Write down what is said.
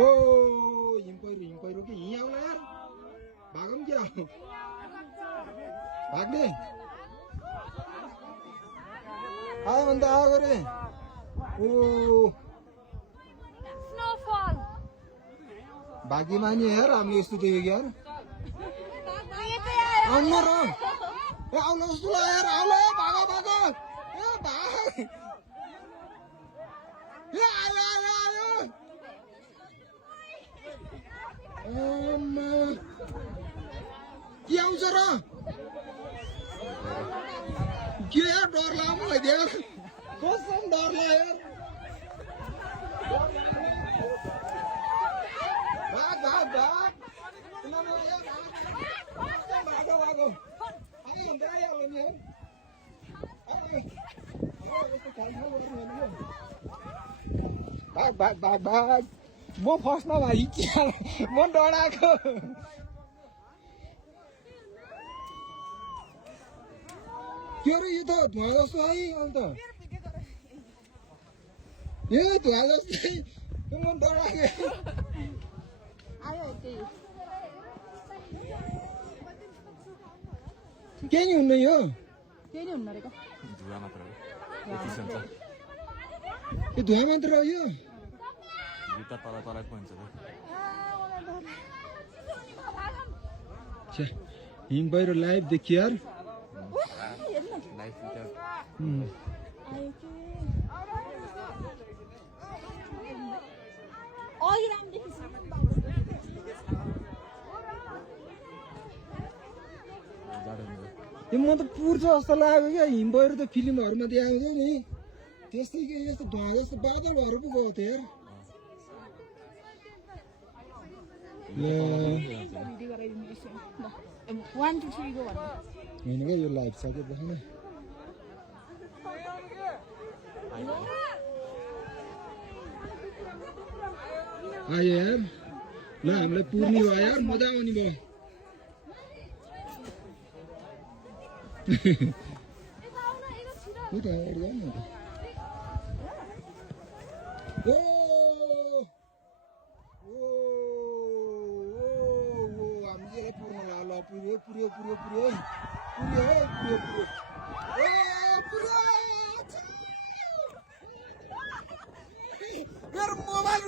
ओ हिम पहिरो कि हिँड आउला यार भागौँ क्या भाग्ने आयो भने त आएको रे ओ भाग्यमानी यार हामीले यस्तो देखेको यार आउनु र ए आउनु जस्तो लाग्यो यार आउला भागो भागो ए भाग ए आयो आयो आयो के आउँछ र के यार डर लाग्यो मलाई यार कसम डर लाग्यो भाग भाग भाग भागो भागो आयो अन्त आइहाल्यो नि भाग भाग भाग भाग म फर्स्टमा भाइ म डराएको के अरे यो त धुवा जस्तो है अन्त ए धुवा जस्तै म डराएको केही नि हुन्न यो केही नि हुन्न रे धुवा मात्र हो यो धुवा मात्र हो यो जुत्ता तल तलै पन्छ हिम पहिरो लाइभ देखियो यार लाइफ यो म त पुर्छ जस्तो लाग्यो क्या हिम पहिरो त फिल्महरूमा देखाउँथ्यो नि त्यस्तै के यस्तो धुवा जस्तो बादलहरू पो गएको थियो यार होइन क्या यो लाइभ सकेपछि न आयो यार ल हामीलाई पुर्ने भयो यार मजा आउने भयो हामीले पुर्न ल पुर्यो पुर्यो पुर्यो पुर्यो पुर्यो पुर्यो पुर्यो मेरो मोबाइल